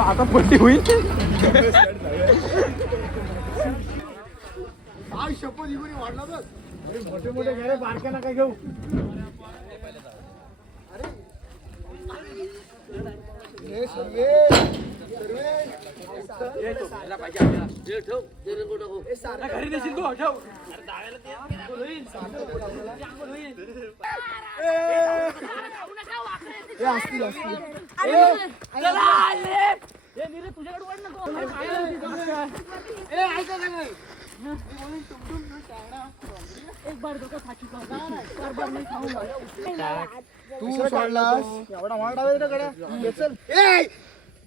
आता पट्टी होईल. शपथ इकडे वाढला बघ. मोठे मोठे घरे बारक्या नका घेऊ. घरी देशील तू ठेव. तू सोडलास एवढा मार डावे कडे चल.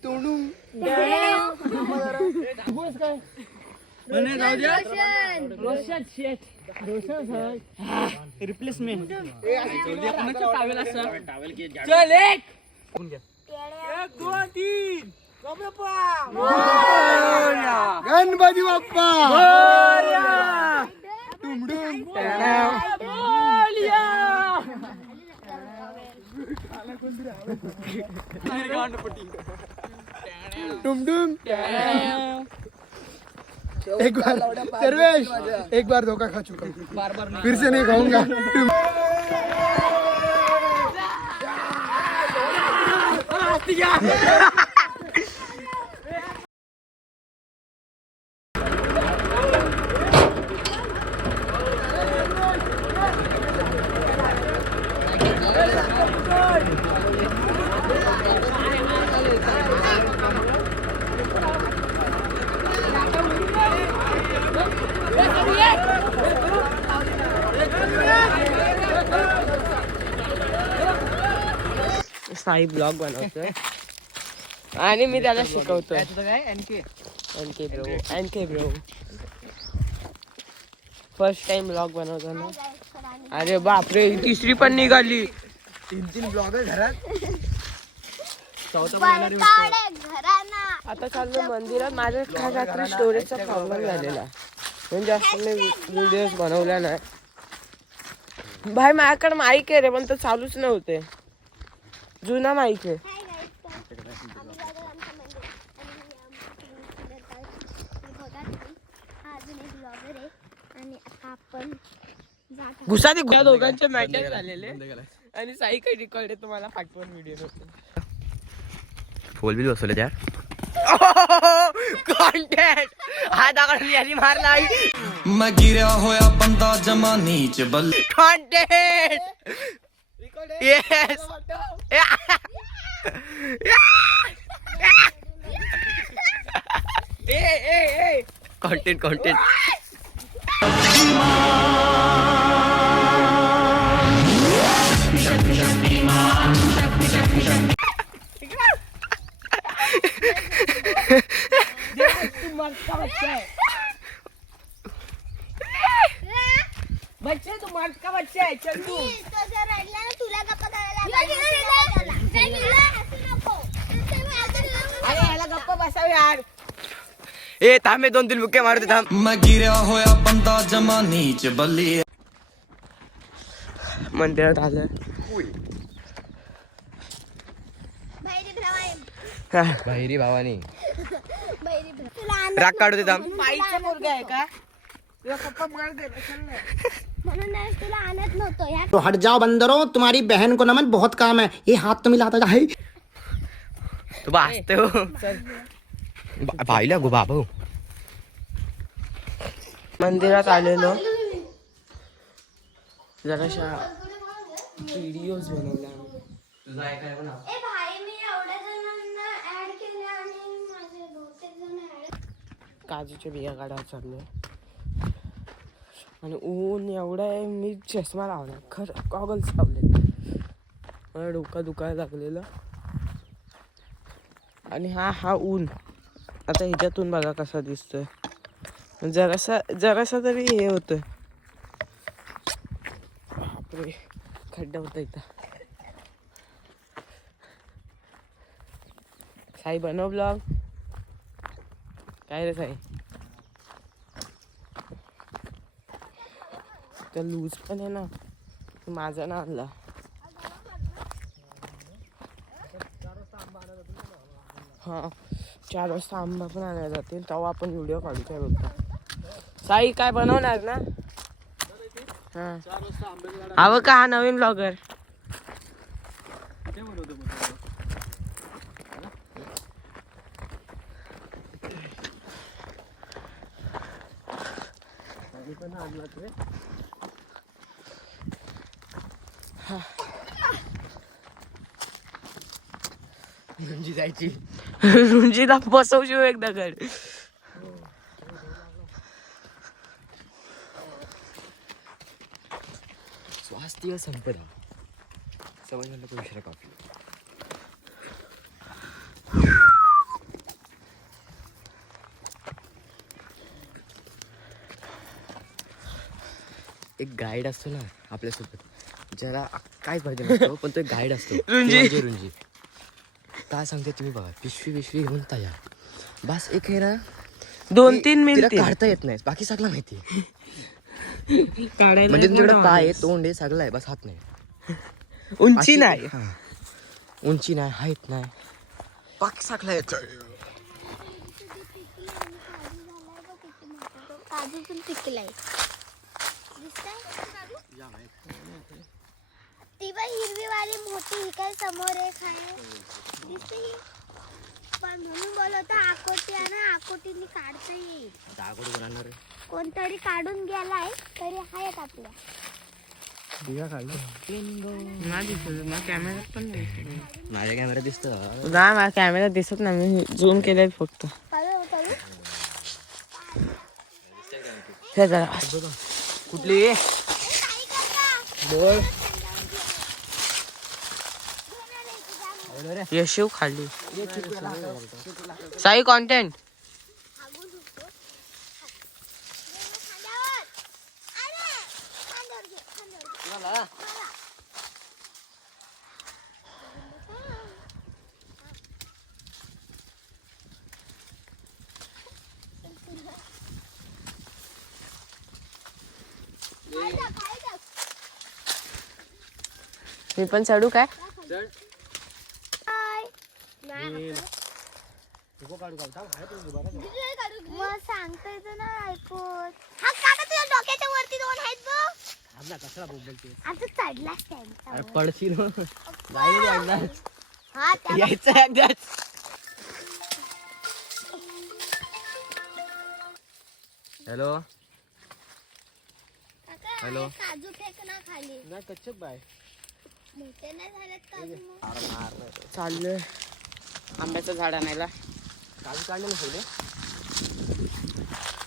तोंडून काय म्हणे जाऊ द्या. रोशन शेट रिप्लेसमेंट चल. एक 2 3 गणपती बाप्पा टुमडुम टुमडुम. एक बार सर्वेश एक बार धोखा खा चुका, फिर से नहीं खाऊंगा. साई ब्लॉग बनवतोय आणि मी त्याला शिकवतोय. एनके ब्रो फर्स्ट टाइम ब्लॉग बनवतो ना. अरे बापरे, तिसरी पण निघाली. 3 ब्लॉग आहे घरात. आता चाललो मंदिरात. माझ्या रात्री स्टोरेजचा प्रॉब्लेम झालेला, म्हणजे जास्त मी व्हिडिओज बनवल्या नाही. भाई माझ्याकडे माईक आहे रे, पण तो चालूच नव्हते. जुना माईक आहे. घुसा ते दोघांचे मॅटर झालेले आणि साई काही रेकॉर्ड आहे तुम्हाला पाठवून व्हिडिओ होते. फुल बिल बसवले त्या कंटेंट हा दाखवून यानी मारला. मैं गिरा होया बंदा जमा नीच बल कंटेंट येस कंटेंट कंटेंट. बच्चे तू मार्च का बच्चा है. चल तू तुला गप्पा गप्पा बसाव यार. ए थांबे 2-3 बुक्के मारते थांब. मैं गिरा होया बंदा जमा नीच बल्ली. मंदिरात आलं. बहिरी भावानी राग काढू दे थांब. बाईचा मुलगा आहे का तुझा पप्पा मार दे. म्हणून तुला आणत नव्हतो यार. तो हट जाओ बंदरों, तुम्हारी बहन को नमन, बहुत काम है. ये हाथ तो मिलाता है. तू बाजते हो भाईला गो बाबू. मंदिरात आलेलो, जराशा व्हिडिओज बनवल्या. ए भाई मी एवढ्या जणांना ऍड केले आणि माझे बहुतेक जण ऍड. काजूच्या बिया काढायला चालले आणि ऊन एवढं आहे. मी चष्मा लावला, खरं गॉगल्स लावले. मला डोकं दुखायला लागलेलं. आणि हा ऊन आता ह्याच्यातून बघा कसा दिसतोय. जरासा तरी हे होतं. बापरे, खड्डा होता इथं. साई बनव ब्लॉग. काय रे साई, तर लूज पण आहे ना, माझा ना आणला. हा 4 वाजता आंबा पण आणायला जातील, तेव्हा आपण व्हिडिओ काढू. काय बोलतो साई? काय बनवणार ना? हा हवं का हा नवीन ब्लॉगर? रुंजी जायची. रुंजीला बसवशिव एक दगड. स्वास्थ्य संपदा समजलं तो विषय काफी. एक गाईड असतो ना आपल्यासोबत, ज्याला काय पाहिजे नसतो पण तो एक गाईड असतो. रुंजी. रुंजी काय सांगते तुम्ही बघा, पिशवी घेऊन तयार. बस एक आहे ना 2-3 तिला मिनिट काढता येत नाही, बाकी सगळं माहिती आहे. म्हणजे तुमच्याकडे पाय आहे, तोंड आहे, सगळं आहे, बस हात नाही. उंची अशी- नाही. हा. उंची नाही, हाईट नाही, बाकी सगळं येतं. काजू पण पिकलाय. ती बाई हिरवी वाली मोठी ही काय समोर एक आहे दिसते ही. पण म्हणून बोलवतो आकोटी आहे ना, आकोटीने काढता येईल. कोणतरी काढून गेलाय तरी आहेत आपल्या. कॅमेऱ्यात पण नाही. माझ्या कॅमेरा दिसतं. माझ्या कॅमेऱ्यात दिसत नाही, मी झूम केलंय फक्त. हे जरा कुठली बोल. यशिव खाली. साई कॉन्टेंट. मी पण चढू काय? मग सांगता येतं ना ऐकून. हा काका तुझ्या डोक्याच्या वरती 2 आहेत बघ. आता चढलाच त्यांच्यावर. पडशील हा त्या यायचं एकदाच. हॅलो काका, हॅलो. हे काजू फेक ना खाली. मोठे नाही झालेत काजू मग. चाललोय आंब्याचं झाड आणायला.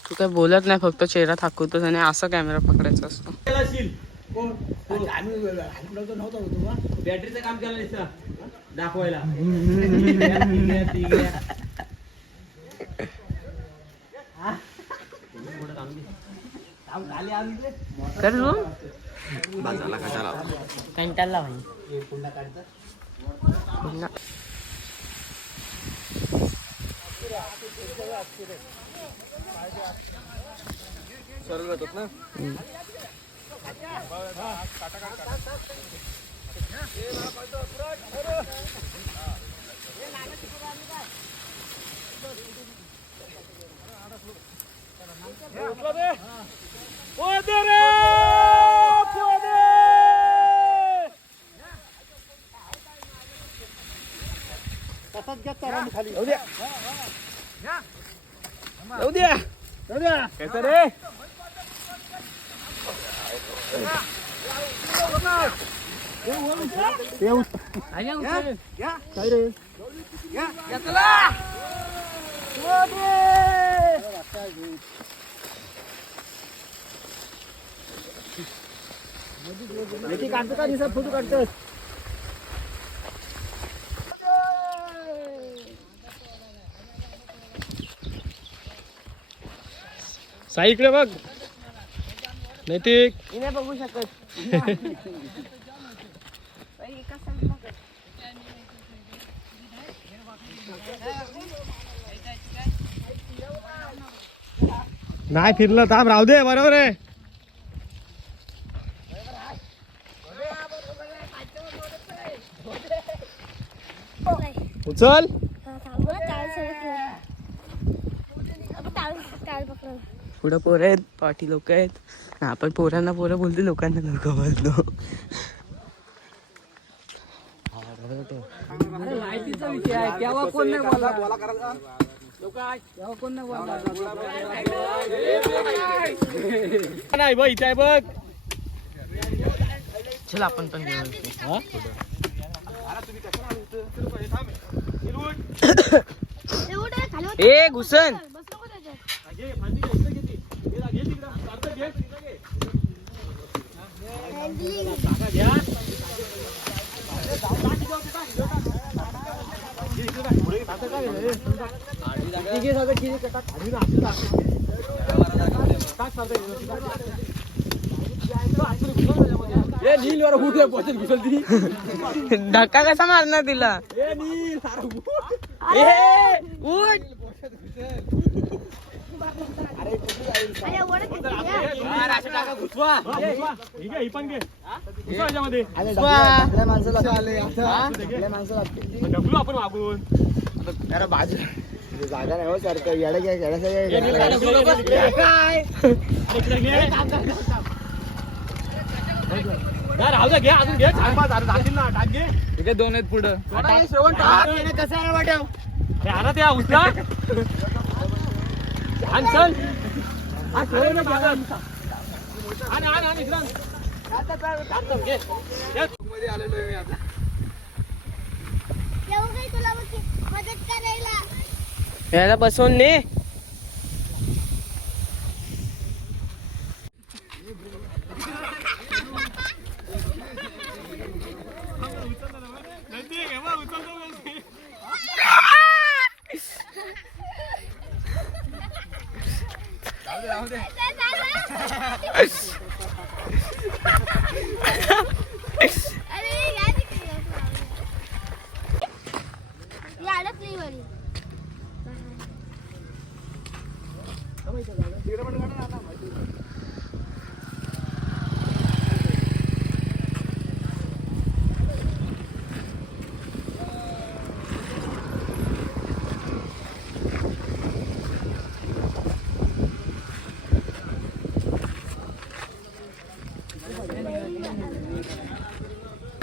तू काय बोलत नाही, फक्त चेहरा थाकवतोस आणि असं कॅमेरा पकडायचा असतो. बॅटरीचं काम केलं दाखवायला. कर तू बाजारला कशाला कंटाळला भाई. सर्व येतात ना. फोटो काढतो. साई इकडे बघ. नैतिक नाही बघू शकत. नाही फिरलं थांब, राहू दे. बरोबर आहे. उचल. पुढं पोरं आहेत, पाठी लोक आहेत. आपण पोरांना पोरं बोलतो, लोकांना लोक बोलतो. नाही बघ इथे आहे बघ. चल आपण पण घेऊ. ए घुसन धक्का कसा मारणार तिला. उठ आपण मागून बाजू जागा नाही हो सर येडा राहू द्या, घे अजून घे. छान पाच जातील ना. टाक घे. इथे 2 आहेत पुढं. कसं आहे वाटव हे आणा त्या उचला. आण चल. हा ठेव ना बागल. आण इकडं. घे. मध्ये आलेलो आहे मी आता. येऊ काही तुला मदत करायला. याला बसवून ने.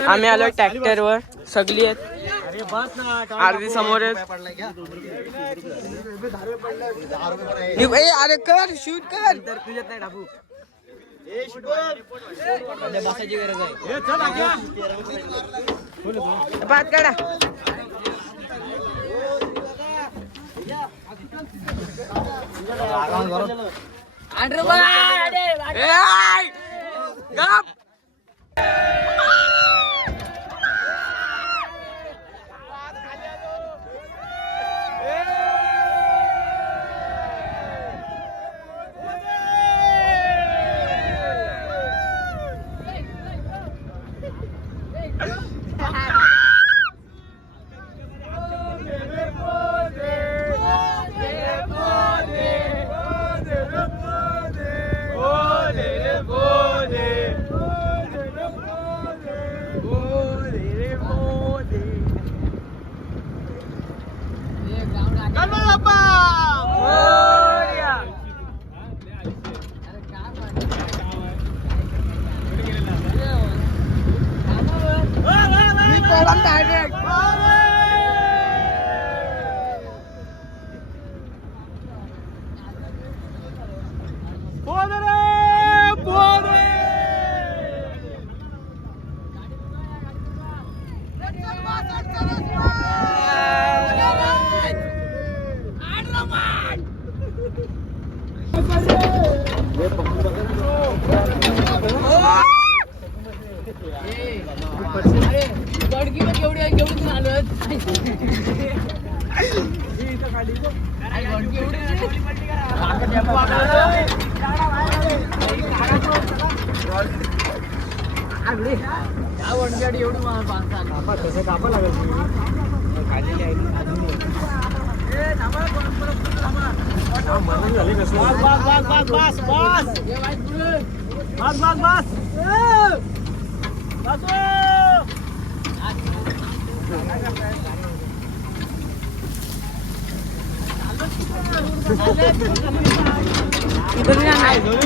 आम्ही आलो ट्रॅक्टरवर. सगळी आहेत. अरे बस ना. अर्धी समोर आहेत. अरे कर शूट कर. तुझ्यात नाही टाकू. बसायची गरज आहे. हे चल आग्या. भात काढा.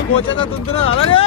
पोचायचा तुंतुन झाला रे.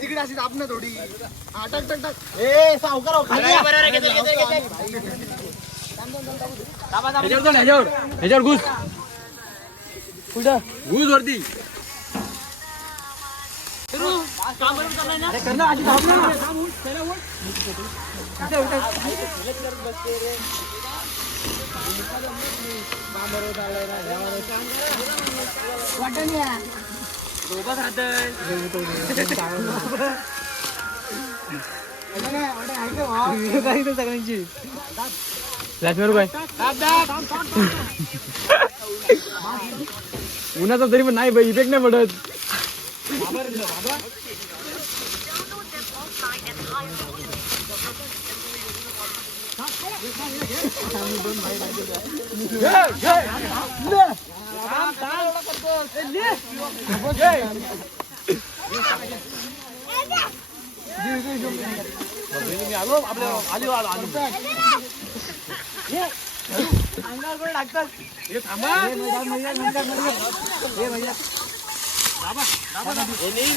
तिकडे अशी दाब ना थोडी. टाक टाक टाक. ह्याच्यावर घुस. कुठं घुस वरती. सगळ्यांची उन्हाचा तरी पण नाही बाई इफेक्ट नाही पडत.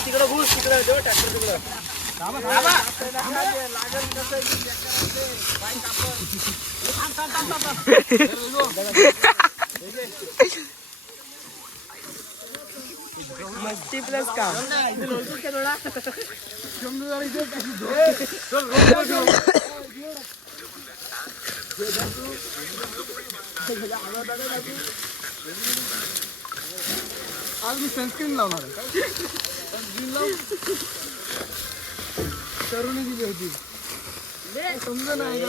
तिकडं घुस तिकडं देव ट्रॅक्टर तिकडं. मस्ती प्लस काम. आज मी सनस्क्रीन लावणार आहे. तरुणी दिली होती समजा नाही.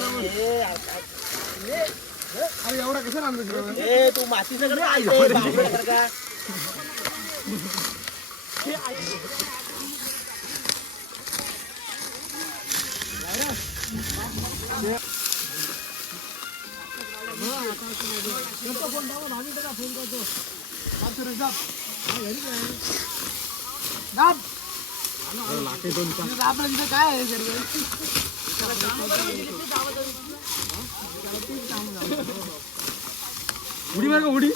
अरे एवढा कसं आणतो तू माती सगळं काय आहे उडी मार का उडी.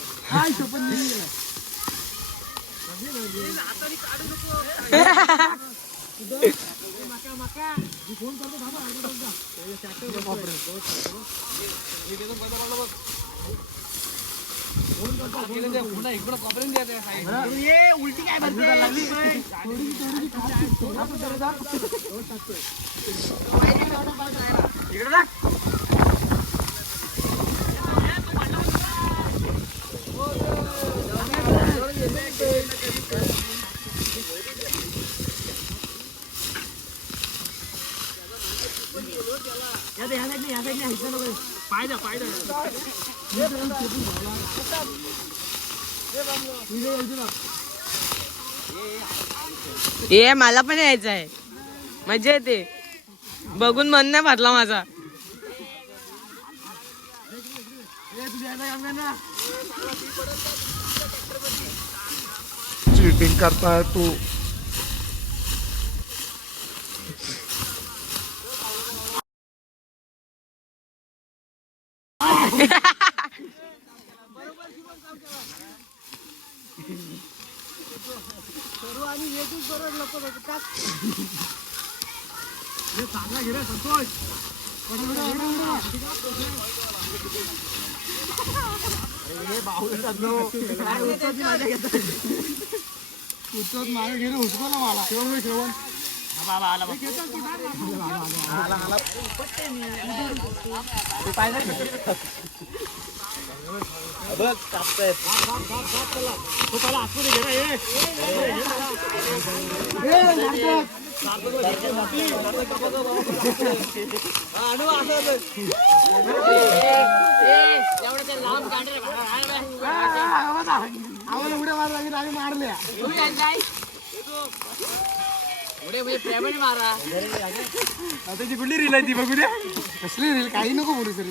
उलटी काय लागली. ए मला पण यायचं आहे. मजा येते बघून मन नाही भरला माझा. चीटिंग करता है तू. मागे गेले हुसको ना मला. श्रवण बघ कापतायत. आम्हाला उड्या मार लागेल आम्ही मारल्या त्याची कुठली रील आहे ती बघू द्या कसली रील काही नको बोलू सर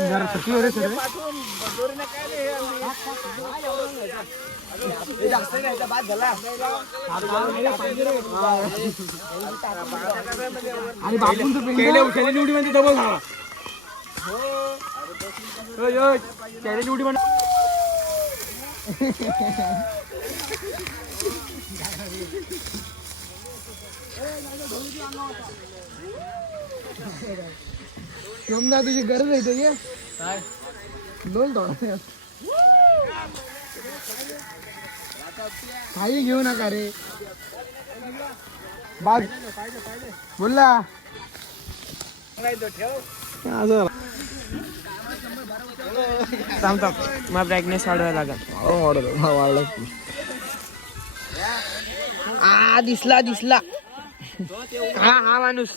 जरा थकलो रे सर आणि बापूंचं पेंडे उठ्याची उडी म्हणजे डबल झाला चॅलेंज उडी म्हण समजा तुझी गरज आहे ते बोल थोडा काही घेऊ नका रे बाग बोलला थांब मग ब्राईटनेस वाढवायला लागेल दिसला हा माणूस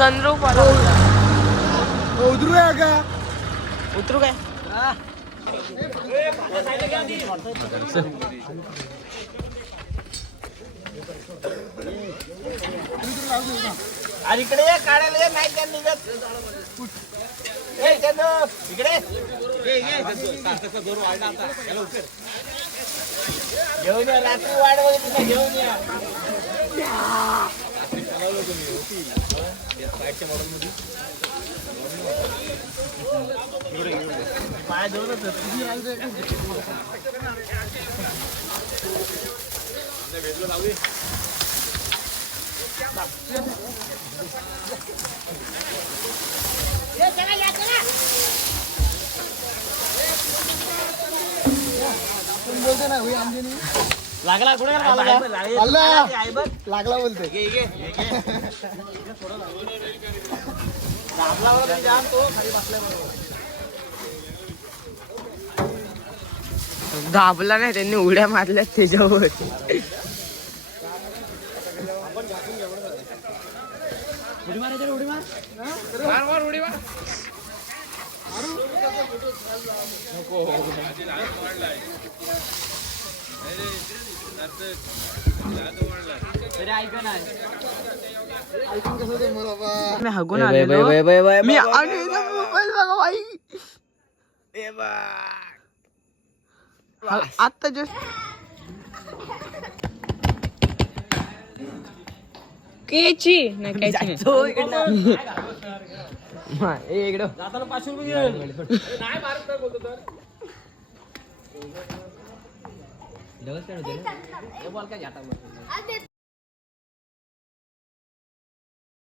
सनरूफ आला उतरू आहे का उतरू काय अरे इकडे काढायला नाही त्या निघत इकडे घेऊन या रात्री वाढ वगैरे घेऊन या पाय दोनच बोलते ना होई आमचे नाही लागला कुठे लागला बोलते दाबला नाही त्यांनी उड्या मारल्या त्याच्यावर मी हगून आलेलो मी आणि मोबाईल बघा बाई आता जस्ट केची नाही इकडं जाताना 500 रुपये घेऊन. नाही मारत तर बोलतो तर डबल काय होते